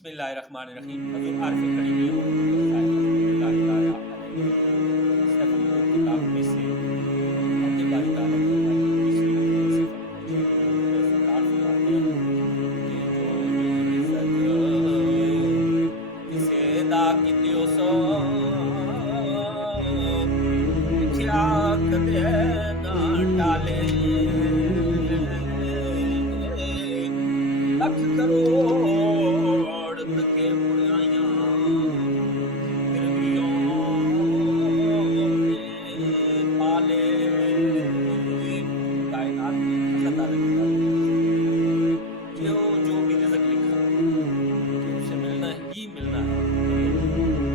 बिस्मिल्लाहिर्रहमानिर्रहीम। हज़ूर आरिफ करीमी किताब में से अपने बारी ताला की तीसरी सरकार फरमाते हैं कि जो रिज़्क़ किसे दा कित्यो सो लिखिया कदे ना टाले लख करोड़ तके बुराइयां फिर भी पाले कायनात में अल्लाह ताला की जो भी रिज़्क़ लिखा कि उसे मिलना ही मिलना है,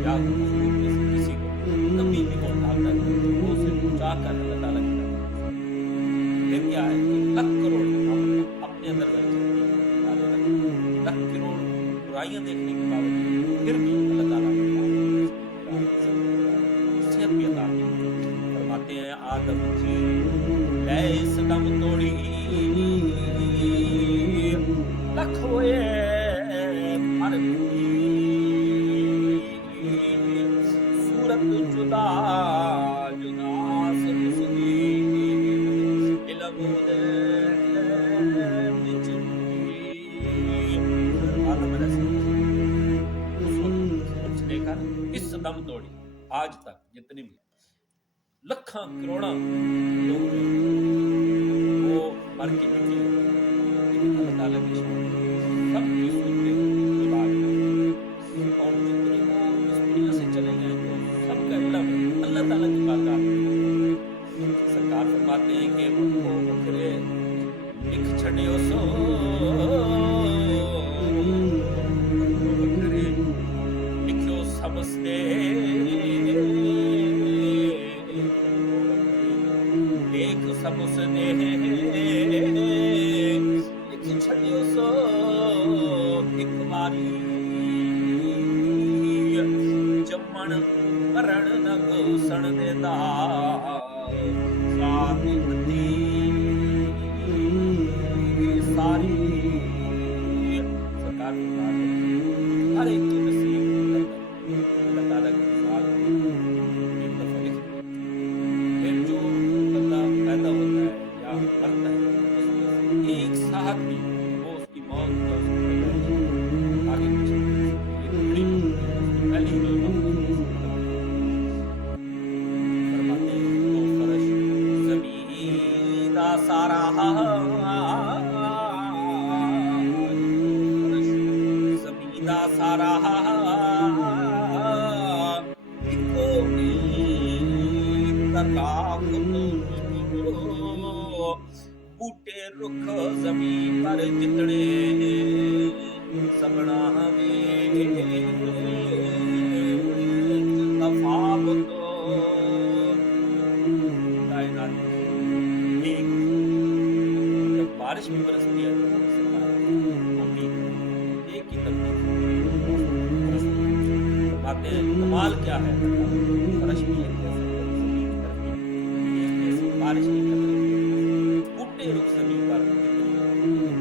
या मखलूक में से किसी को कभी भी पहुंचाता है वो उसे पहुंचा कर अल्लाह ताला की फिर क्या है कि लख करोड़ हम अपने अंदर रख लख करोड़ बुराइयां देखने के बावजूद फिर भी अल्लाह ताला सेहत भी अता की। फरमाते हैं आदम जी लैस दम तोड़ी लख होए हर सूरत जुदा जुदा से उसकी इल्म दे विच लेकर इस दम तोड़ी आज तक जितने भी लखा करोड़ा लोग वो मर के निकले, लेकिन अल्लाह ताला की शान सबकी सूरतें जुदा और जितने वो इस दुनिया से चले गए तो सबका इल्म अल्लाह ताला की बारगाह में। सरकार फरमाते हैं कि उनको बकरे लिख छड़े सो सबसे एक सबसे लिख छड़ियो सो एक बारी जमण करण न घोषण देता सारी सरकार हर एक की नसीब अल्लाह ताला की ज़ात एक दफा लिख फिर जो बंदा पैदा होता है या मरता है उसमें एक साथ भी वो उसकी मौत का आगे पीछे पहली फरमाते हैं तो फर्श ज़मीन दा सारा फर्श ज़मीन दा सारा बूटे रुख जमीन पर जितने सबना तफावत बारिश भी बरसती है एक ही बातें कमाल क्या है बारिश भी है बारिश नहीं कर रही बूटे रुख जमीन पर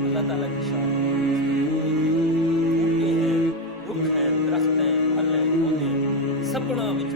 अल्लाह ताला की शान बूटे हैं रुख हैं दरख्त हैं फल हैं पौधे सबना विच